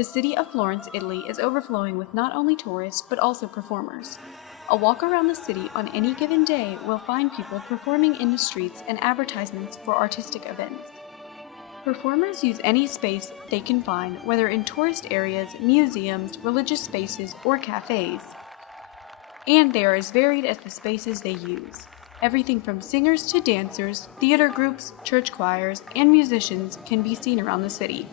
The city of Florence, Italy is overflowing with not only tourists but also performers. A walk around the city on any given day will find people performing in the streets and advertisements for artistic events. Performers use any space they can find, whether in tourist areas, museums, religious spaces, or cafes. And they are as varied as the spaces they use. Everything from singers to dancers, theater groups, church choirs, and musicians can be seen around the city.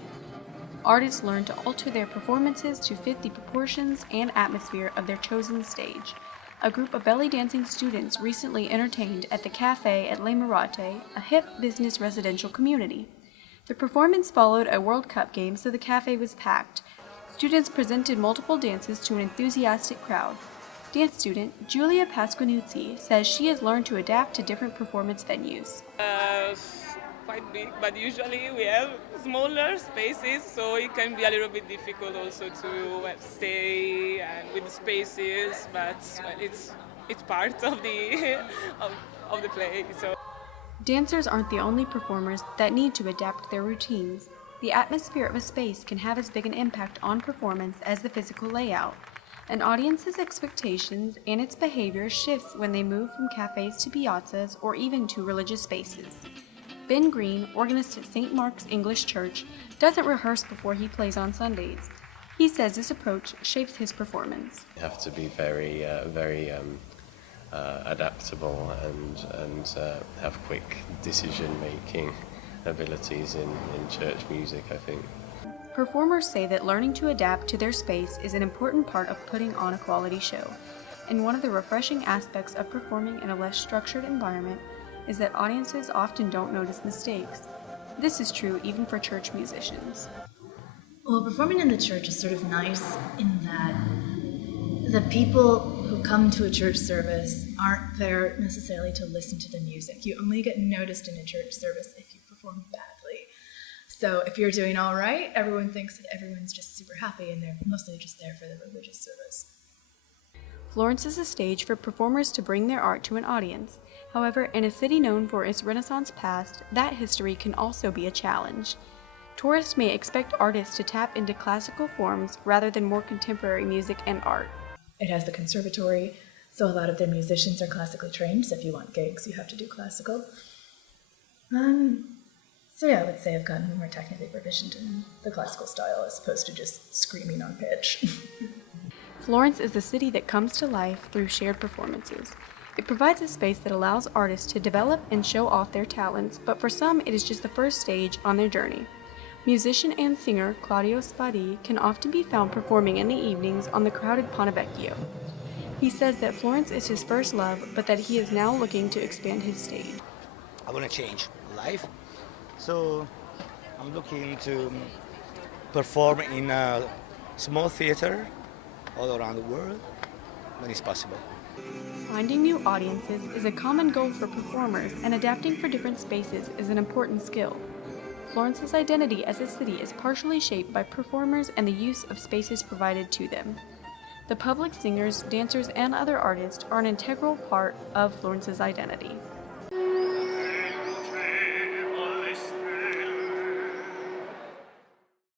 Artists learn to alter their performances to fit the proportions and atmosphere of their chosen stage. A group of belly dancing students recently entertained at the cafe at Le Mirate, a hip business residential community. The performance followed a World Cup game, so the cafe was packed. Students presented multiple dances to an enthusiastic crowd. Dance student Giulia Pasquinuzzi says she has learned to adapt to different performance venues. Quite big, but usually we have smaller spaces, so it can be a little bit difficult also to stay and with the spaces, but it's part of the of the play. So. Dancers aren't the only performers that need to adapt their routines. The atmosphere of a space can have as big an impact on performance as the physical layout. An audience's expectations and its behavior shifts when they move from cafes to piazzas or even to religious spaces. Ben Green, organist at St. Mark's English Church, doesn't rehearse before he plays on Sundays. He says this approach shapes his performance. You have to be very adaptable and have quick decision-making abilities in church music, I think. Performers say that learning to adapt to their space is an important part of putting on a quality show. And one of the refreshing aspects of performing in a less structured environment is that audiences often don't notice mistakes. This is true even for church musicians. Well, performing in the church is sort of nice in that the people who come to a church service aren't there necessarily to listen to the music. You only get noticed in a church service if you perform badly. So if you're doing all right, everyone thinks that everyone's just super happy and they're mostly just there for the religious service. Florence is a stage for performers to bring their art to an audience. However, in a city known for its Renaissance past, that history can also be a challenge. Tourists may expect artists to tap into classical forms rather than more contemporary music and art. It has the conservatory, so a lot of their musicians are classically trained, so if you want gigs, you have to do classical. So yeah, I would say I've gotten more technically proficient in the classical style as opposed to just screaming on pitch. Florence is a city that comes to life through shared performances. It provides a space that allows artists to develop and show off their talents, but for some it is just the first stage on their journey. Musician and singer Claudio Spadi can often be found performing in the evenings on the crowded Ponte Vecchio. He says that Florence is his first love, but that he is now looking to expand his stage. I want to change life, so I'm looking to perform in a small theater all around the world when it's possible. Finding new audiences is a common goal for performers, and adapting for different spaces is an important skill. Florence's identity as a city is partially shaped by performers and the use of spaces provided to them. The public singers, dancers, and other artists are an integral part of Florence's identity.